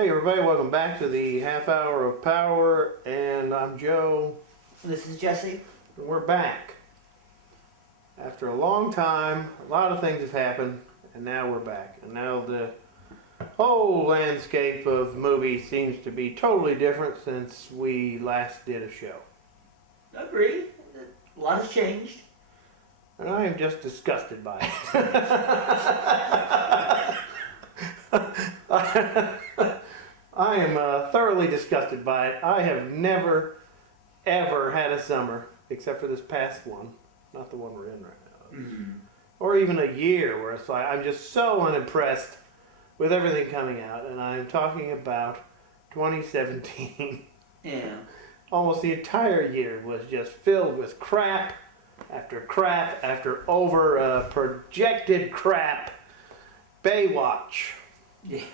Hey everybody, welcome back to the half hour of power, and I'm Joe. This is Jesse. And we're back. After a long time, a lot of things have happened, and now we're back. And now the whole landscape of movies seems to be totally different since we last did a show. Agreed. A lot has changed. And I am just disgusted by it. I am thoroughly disgusted by it. I have never, ever had a summer, except for this past one, not the one we're in right now, or even a year where it's like I'm just so unimpressed with everything coming out, and I'm talking about 2017. Yeah. Almost the entire year was just filled with crap after over projected crap. Baywatch. Yeah.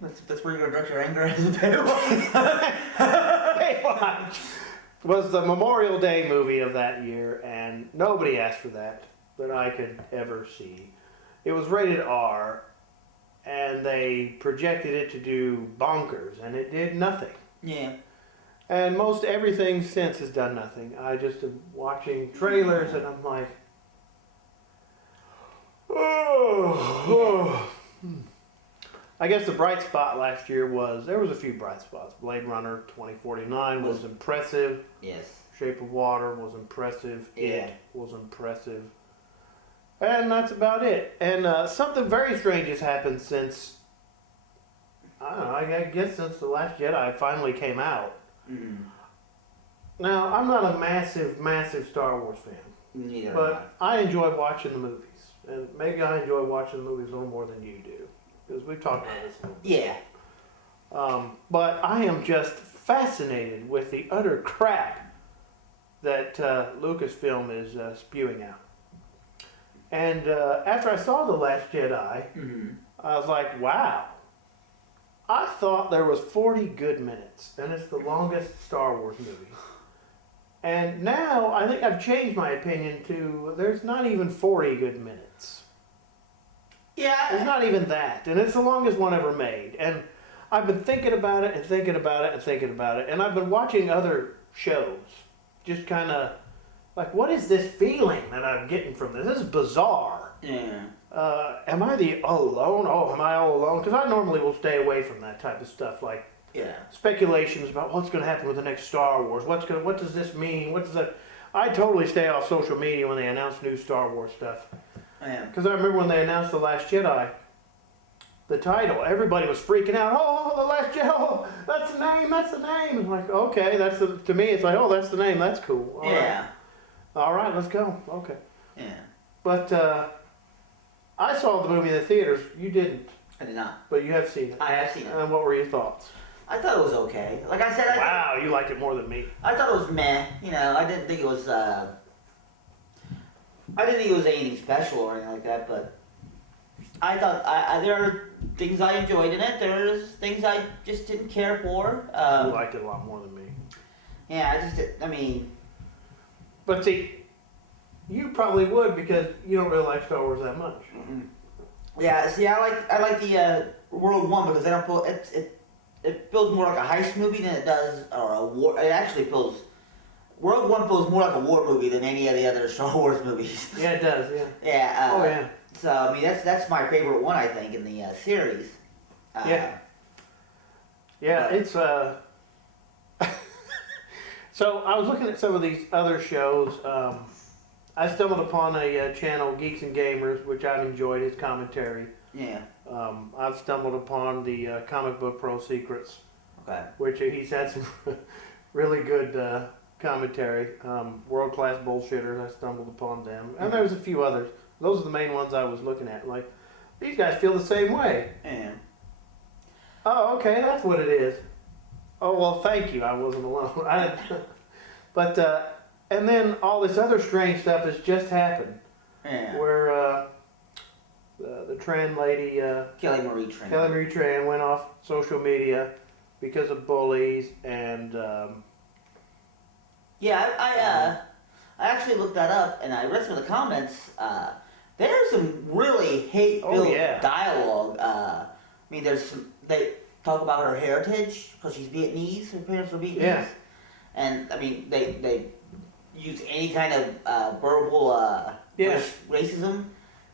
that's where you're gonna direct your anger at. Baywatch was the Memorial Day movie of that year, and nobody asked for that I could ever see. It was rated R, and they projected it to do bonkers, and it did nothing. Yeah. And most everything since has done nothing. I just am watching trailers, and I'm like, oh. I guess the bright spot last year there was a few bright spots. Blade Runner 2049 was impressive. Yes. Shape of Water was impressive. Yeah. It was impressive. And that's about it. And something very strange has happened since, I don't know, I guess since The Last Jedi finally came out. Mm. Now, I'm not a massive Star Wars fan. Neither. But I enjoy watching the movies. And maybe I enjoy watching the movies a little more than you do. Because we've talked about this a little bit. Yeah. But I am just fascinated with the utter crap that Lucasfilm is spewing out. And after I saw The Last Jedi, I was like, wow. I thought there was 40 good minutes, and it's the longest Star Wars movie. And now I think I've changed my opinion to there's not even 40 good minutes. Yeah. There's not even that, and it's the longest one ever made. And I've been thinking about it and thinking about it and thinking about it, and I've been watching other shows, just kind of like, what is this feeling that I'm getting from this? This is bizarre. Yeah. Am I the all alone? Oh, am I all alone? Because I normally will stay away from that type of stuff, like speculations about what's going to happen with the next Star Wars. What does this mean? What does that? I totally stay off social media when they announce new Star Wars stuff. Yeah. Because I remember when they announced The Last Jedi, the title, everybody was freaking out. Oh, The Last Jedi! Oh, that's the name. That's the name. I'm like, okay, to me, it's like, oh, that's the name. That's cool. All right, let's go. Okay. Yeah. But I saw the movie in the theaters. You didn't. I did not. But you have seen it. I have seen it. And what were your thoughts? I thought it was okay. Like I said, wow, you liked it more than me. I thought it was meh. You know, I didn't think it was. I didn't think it was anything special or anything like that. But I thought there are things I enjoyed in it. There's things I just didn't care for. You liked it a lot more than me. Yeah, I mean. But see, you probably would because you don't really like Star Wars that much. Yeah, see, I like the Rogue One because they don't pull it feels more like a heist movie than it does or a war. It actually feels Rogue One feels more like a war movie than any of the other Star Wars movies. Yeah, it does. Yeah. Yeah. Oh yeah. So I mean that's my favorite one I think in the series. Yeah. Yeah, it's So I was looking at some of these other shows. I stumbled upon a channel, Geeks and Gamers, which I've enjoyed his commentary. Yeah. I've stumbled upon the Comic Book Pro Secrets, which he's had some really good commentary. World Class Bullshitters, I stumbled upon them. And there was a few others. Those are the main ones I was looking at. Like, these guys feel the same way. Yeah. Oh, okay, that's what it is. Oh, well, thank you. I wasn't alone. But, and then all this other strange stuff has just happened. Yeah. Where the Tran lady, Kelly Marie Tran. Kelly Marie Tran went off social media because of bullies and... yeah, I actually looked that up and I read some of the comments. there's some really hate-filled yeah. dialogue. I mean, they talk about her heritage because she's Vietnamese. Her parents were Vietnamese. Yeah. And I mean, they use any kind of verbal Yeah. racism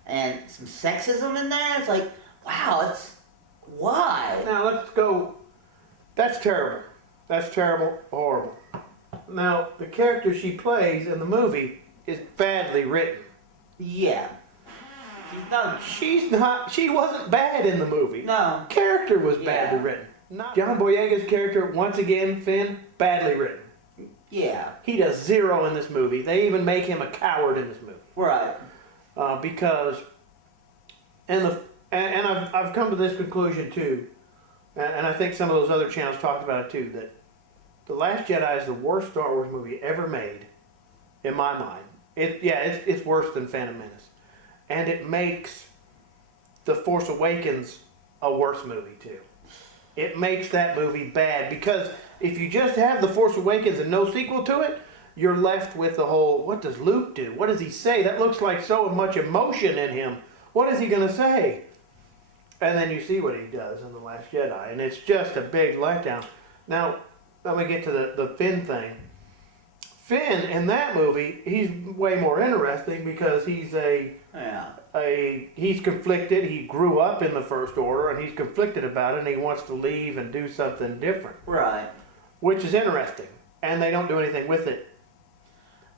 and some sexism in there. It's like, wow, why? Now let's go. That's terrible. That's terrible, horrible. Now, the character she plays in the movie is badly written. Yeah. She wasn't bad in the movie. No. Character was Yeah. badly written. John Boyega's character, once again, Finn, badly written. Yeah. He does zero in this movie. They even make him a coward in this movie. Right. Because, and I've come to this conclusion too, and I think some of those other channels talked about it too, that The Last Jedi is the worst Star Wars movie ever made, in my mind. It's worse than Phantom Menace. And it makes The Force Awakens a worse movie too. It makes that movie bad, because if you just have The Force Awakens and no sequel to it, you're left with the whole, what does Luke do? What does he say? That looks like so much emotion in him. What is he going to say? And then you see what he does in The Last Jedi, and it's just a big letdown. Now, let me get to the Finn thing. Finn, in that movie, he's way more interesting because he's he's conflicted. He grew up in the First Order, and he's conflicted about it, and he wants to leave and do something different. Right. Which is interesting, and they don't do anything with it.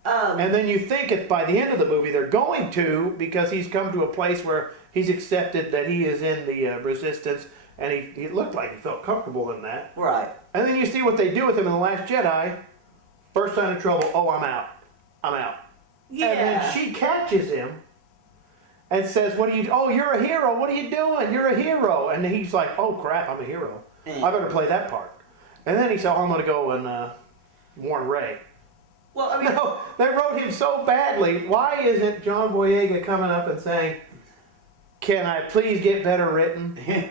And then you think by the end of the movie they're going to, because he's come to a place where he's accepted that he is in the Resistance, and he looked like he felt comfortable in that. Right. And then you see what they do with him in The Last Jedi. First sign of trouble, oh, I'm out. Yeah. And then she catches him and says, you're a hero, what are you doing? You're a hero. And he's like, oh crap, I'm a hero. I better play that part. And then he said, I'm going to go and warn Rey. Well, I mean, No, they wrote him so badly. Why isn't John Boyega coming up and saying, can I please get better written? He's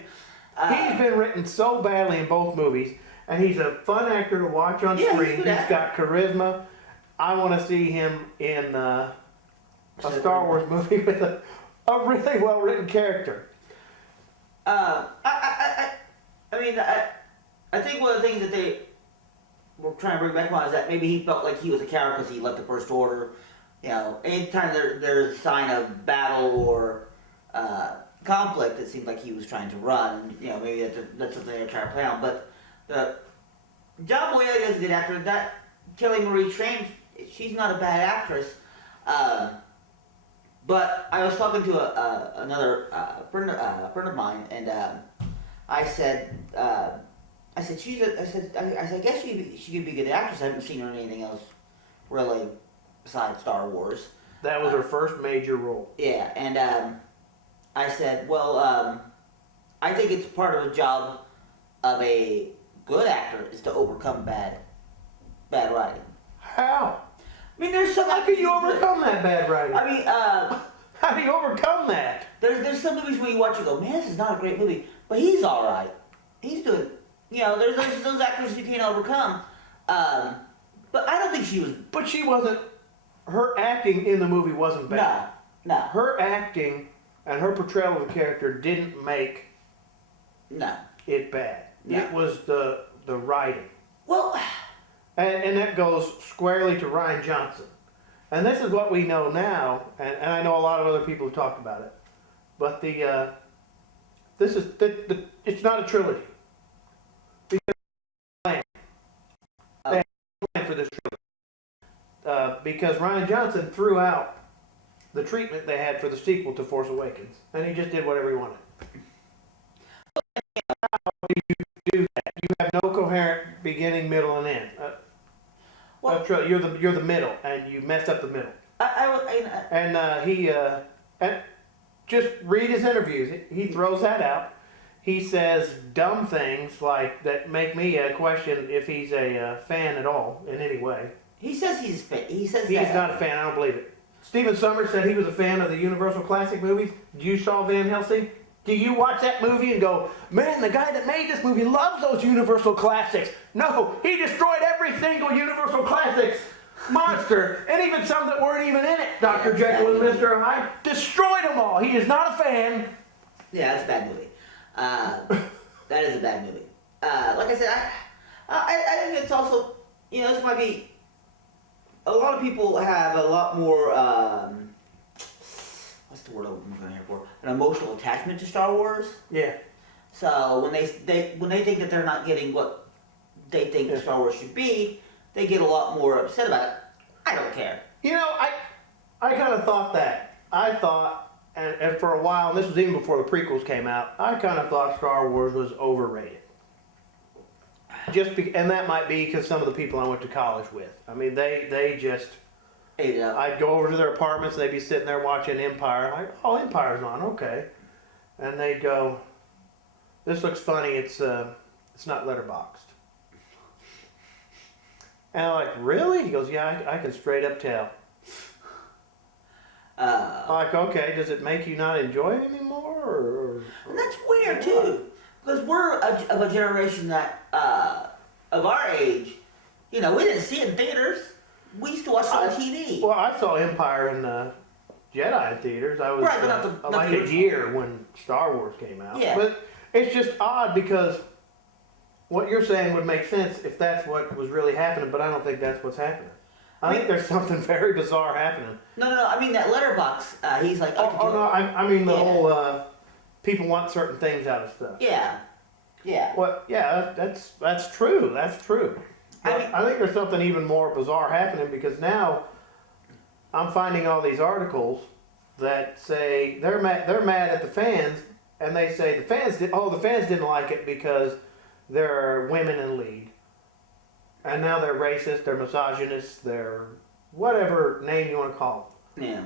been written so badly in both movies, and he's a fun actor to watch on screen. He's got charisma. I want to see him in a Star Wars movie with a really well-written character. I think one of the things that they were trying to bring back on is that maybe he felt like he was a coward because he left the First Order. You know, anytime there's a sign of battle or conflict, it seemed like he was trying to run. And, you know, maybe that's something they're trying to play on. But John Boyega is a good actor. That Kelly Marie Tran, she's not a bad actress. But I was talking to another friend of mine, and I said, I guess she could be a good actress. I haven't seen her in anything else really besides Star Wars. That was her first major role. Yeah, and I said, well, I think it's part of the job of a good actor is to overcome bad writing. How? I mean, there's some. How can you overcome that bad writing? I mean, how do you overcome that? There's some movies where you watch and go, man, this is not a great movie, but he's all right. He's doing. You know, there's those actors you can't overcome. But I don't think she was. But she wasn't. Her acting in the movie wasn't bad. No. Her acting and her portrayal of the character didn't make it bad. No. It was the writing. Well. And that goes squarely to Rian Johnson. And this is what we know now, and I know a lot of other people have talked about it. But it's not a trilogy. Because they had a plan for this trilogy. Because Rian Johnson threw out the treatment they had for the sequel to Force Awakens, and he just did whatever he wanted. How do you do that? You have no coherent beginning, middle, and end. You're the middle, and you messed up the middle. And just read his interviews. He throws that out. He says dumb things like that make me question if he's a fan at all in any way. He says he's a fan. He's not a fan. I don't believe it. Stephen Sommers said he was a fan of the Universal Classic movies. You saw Van Helsing? Do you watch that movie and go, man, the guy that made this movie loves those Universal Classics? No, he destroyed every single Universal Classics monster, and even some that weren't even in it. Dr. Jekyll and Mr. Hyde destroyed all. He is not a fan. Yeah, that's a bad movie. That is a bad movie. Like I said, I think it's also, this might be, a lot of people have a lot more, what's the word I'm looking here for? An emotional attachment to Star Wars. Yeah. So when they think that they're not getting what they think Star Wars should be, they get a lot more upset about it. I don't care. I kind of thought that. I thought, and for a while, and this was even before the prequels came out, I kind of thought Star Wars was overrated. And that might be because some of the people I went to college with. I mean, they just... I'd go over to their apartments and they'd be sitting there watching Empire. Like, oh, Empire's on, okay. And they'd go, this looks funny, it's not letterboxed. And I'm like, really? He goes, yeah, I can straight up tell. I'm like, okay, does it make you not enjoy it anymore? Or and that's weird, too. Because we're of a generation that, of our age, we didn't see it in theaters. We used to watch it on TV. Well, I saw Empire and Jedi in theaters. I was like a year when Star Wars came out. Yeah. But it's just odd because what you're saying would make sense if that's what was really happening, but I don't think that's what's happening. I think there's something very bizarre happening. No. I mean that letterbox. He's like, I mean the whole people want certain things out of stuff. Yeah. Well, yeah, that's true. That's true. I think there's something even more bizarre happening because now I'm finding all these articles that say they're mad at the fans, and they say the fans didn't like it because there are women in lead, and now they're racist, they're misogynists, they're whatever name you want to call them. Yeah.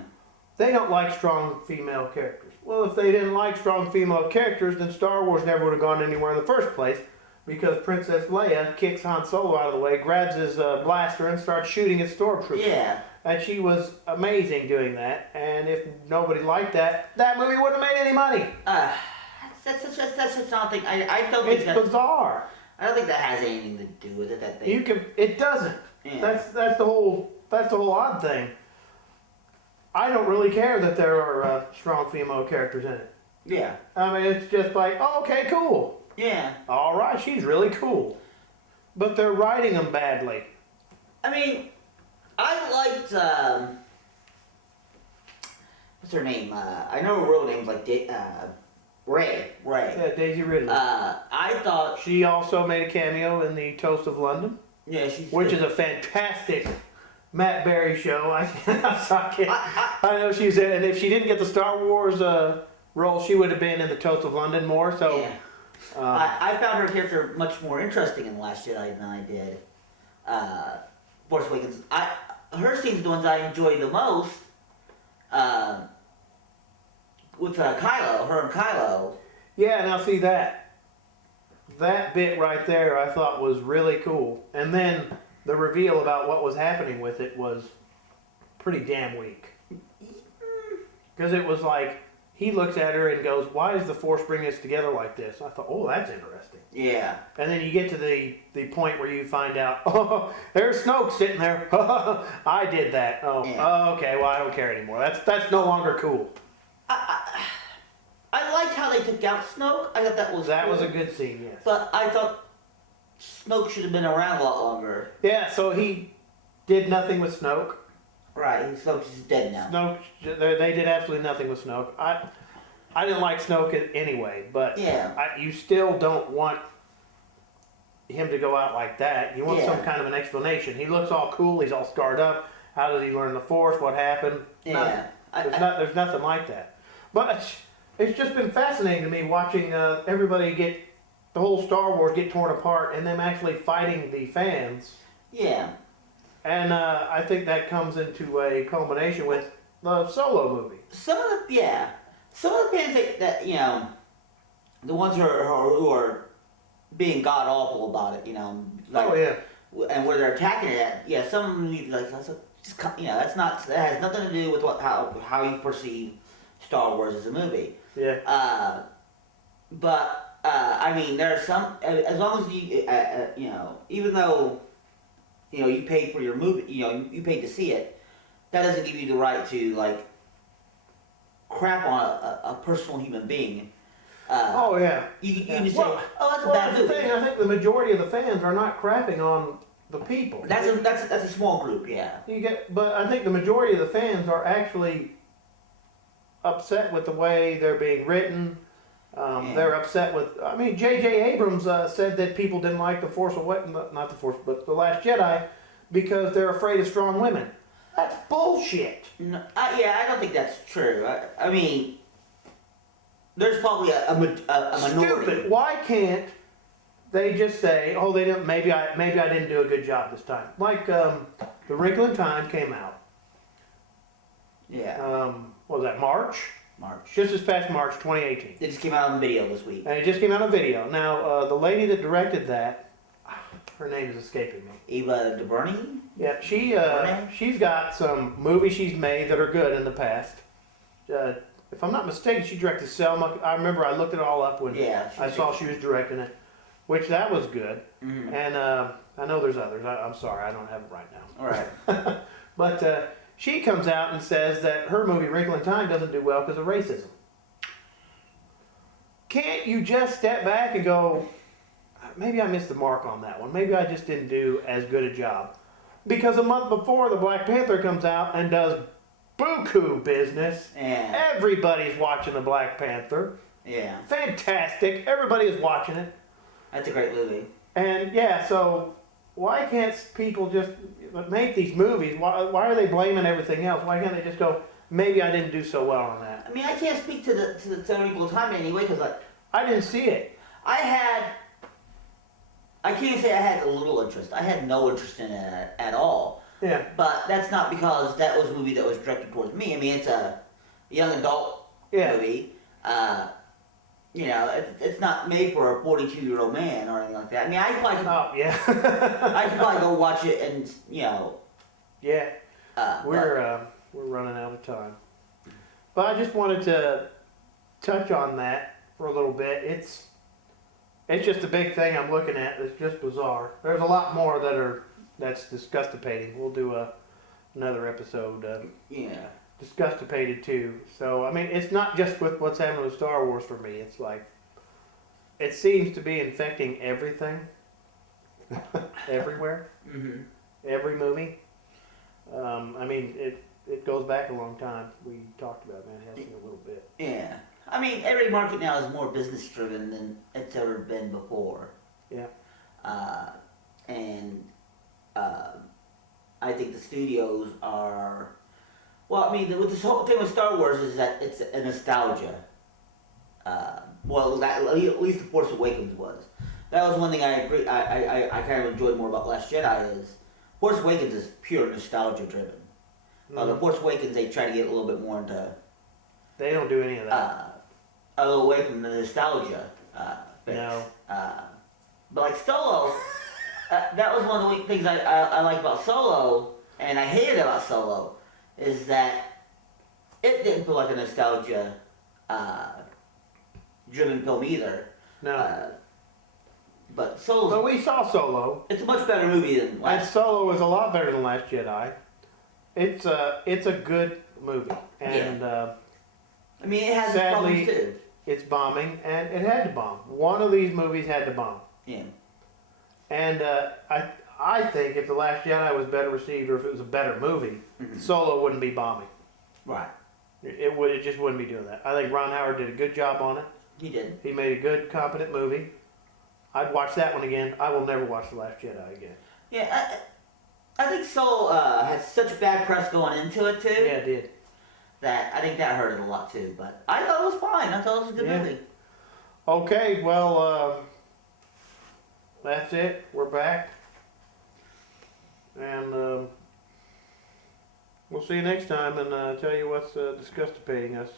They don't like strong female characters. Well, if they didn't like strong female characters, then Star Wars never would have gone anywhere in the first place. Because Princess Leia kicks Han Solo out of the way, grabs his blaster, and starts shooting at stormtroopers. Yeah. And she was amazing doing that. And if nobody liked that movie wouldn't have made any money. That's such an odd thing. I don't think it's bizarre. I don't think that has anything to do with it. It doesn't. Yeah. That's the whole odd thing. I don't really care that there are strong female characters in it. Yeah. I mean, it's just like, oh, okay, cool. Yeah. All right, she's really cool. But they're writing them badly. I mean, I liked, what's her name? I know her real name's like Ray. Yeah, Daisy Ridley. I thought... She also made a cameo in the Toast of London. Yeah, which is a fantastic Matt Berry show. I know she's in, and if she didn't get the Star Wars role, she would have been in the Toast of London more, so... Yeah. I found her character much more interesting in The Last Jedi than I did Force Awakens. Her scenes are the ones I enjoyed the most. With Kylo, her and Kylo. Yeah, now see that bit right there I thought was really cool. And then the reveal about what was happening with it was pretty damn weak. Because it was like, he looks at her and goes, why is the Force bringing us together like this? I thought, oh, that's interesting. Yeah. And then you get to the point where you find out, oh, there's Snoke sitting there. I did that. Oh, yeah. Oh, okay, well, I don't care anymore. That's no longer cool. I liked how they took out Snoke. I thought that was That cool. was a good scene, yes. But I thought Snoke should have been around a lot longer. Yeah, so he did nothing with Snoke. Right, Snoke's dead now. Snoke, they did absolutely nothing with Snoke. I didn't like Snoke anyway, but yeah. You still don't want him to go out like that. You want some kind of an explanation. He looks all cool. He's all scarred up. How did he learn the Force? What happened? Yeah. There's nothing like that. But it's just been fascinating to me watching everybody the whole Star Wars get torn apart and them actually fighting the fans. Yeah. And I think that comes into a culmination with the Solo movie. Some of the fans that the ones who are being god awful about it, like, oh yeah, and where they're attacking it at, yeah, some of them need that has nothing to do with how you perceive Star Wars as a movie. Yeah. But I mean, there are some, as long as you even though you paid for your movie, you paid to see it, that doesn't give you the right to crap on a personal human being. Oh yeah. You Yeah. can just Well, say, oh, that's a Well, bad that's the movie. thing. I think the majority of the fans are not crapping on the people. That's a small group, yeah. But I think the majority of the fans are actually upset with the way they're being written. Yeah. They're upset with. I mean, J.J. Abrams said that people didn't like the Force Awakens, not the Force, but the Last Jedi, because they're afraid of strong women. That's bullshit. No, yeah, I don't think that's true. I mean, there's probably a minority. Stupid. Why can't they just say, "Oh, they didn't. Maybe I didn't do a good job this time." Like The Wrinkle in Time came out. Yeah, What was that, March? March. Just this past March, 2018. It just came out on video this week. And it just came out on video. Now, the lady that directed that, her name is escaping me. Eva DuVernay? Yeah, DuVernay? she's got some movies she's made that are good in the past. If I'm not mistaken, she directed Selma. I remember I looked it all up when Yeah. I saw she was directing it, which that was good. Mm-hmm. And I know there's others. I'm sorry, I don't have it right now. All right. But she comes out and says that her movie Wrinkle in Time doesn't do well because of racism. Can't you just step back and go, maybe I missed the mark on that one. Maybe I just didn't do as good a job. Because a month before, the Black Panther comes out and does buku business. Yeah. Everybody's watching the Black Panther. Yeah. Fantastic. Everybody is watching it. That's a great movie. And yeah, so why can't people just make these movies? Why are they blaming everything else? Why can't they just go, maybe I didn't do so well on that? I mean, I can't speak to the Equal Time anyway, because like I didn't see it. I can't say I had a little interest. I had no interest in it at all. Yeah. But that's not because that was a movie that was directed towards me. I mean, it's a young adult movie. You know, it's not made for a 42-year-old man or anything like that. I mean, I could probably go watch it and, you know. Yeah. We're running out of time. But I just wanted to touch on that for a little bit. It's just a big thing I'm looking at. It's just bizarre. There's a lot more that's disgustipating. We'll do another episode. Yeah. Disgustipated too. So I mean, it's not just with what's happening with Star Wars for me. It's like it seems to be infecting everything, everywhere, every movie. I mean, it goes back a long time. We talked about Van Helsing a little bit. Yeah. I mean, every market now is more business driven than it's ever been before. Yeah. I think the studios are. Well, I mean, with this whole thing with Star Wars is that it's a nostalgia. At least The Force Awakens was. That was one thing I agree. I kind of enjoyed more about Last Jedi is Force Awakens is pure nostalgia driven. The Force Awakens they try to get a little bit more into. They don't do any of that. A little away from the nostalgia. No. But like Solo, that was one of the things I like about Solo, and I hated about Solo, is that it didn't feel like a nostalgia driven film either. No. But Solo. But we saw Solo. It's a much better movie than And Last. Solo is a lot better than Last Jedi. It's a good movie, and I mean, it has its sadly, problems too. it's bombing, and it had to bomb. One of these movies had to bomb. Yeah. And I think if The Last Jedi was better received, or if it was a better movie, Solo wouldn't be bombing. Right. It just wouldn't be doing that. I think Ron Howard did a good job on it. He did. He made a good, competent movie. I'd watch that one again. I will never watch The Last Jedi again. Yeah, I think Solo has such bad press going into it too. Yeah, it did. That I think that hurt it a lot too. But I thought it was fine. I thought it was a good movie. Okay, well, that's it. We're back. And we'll see you next time and tell you what's disgustipating us.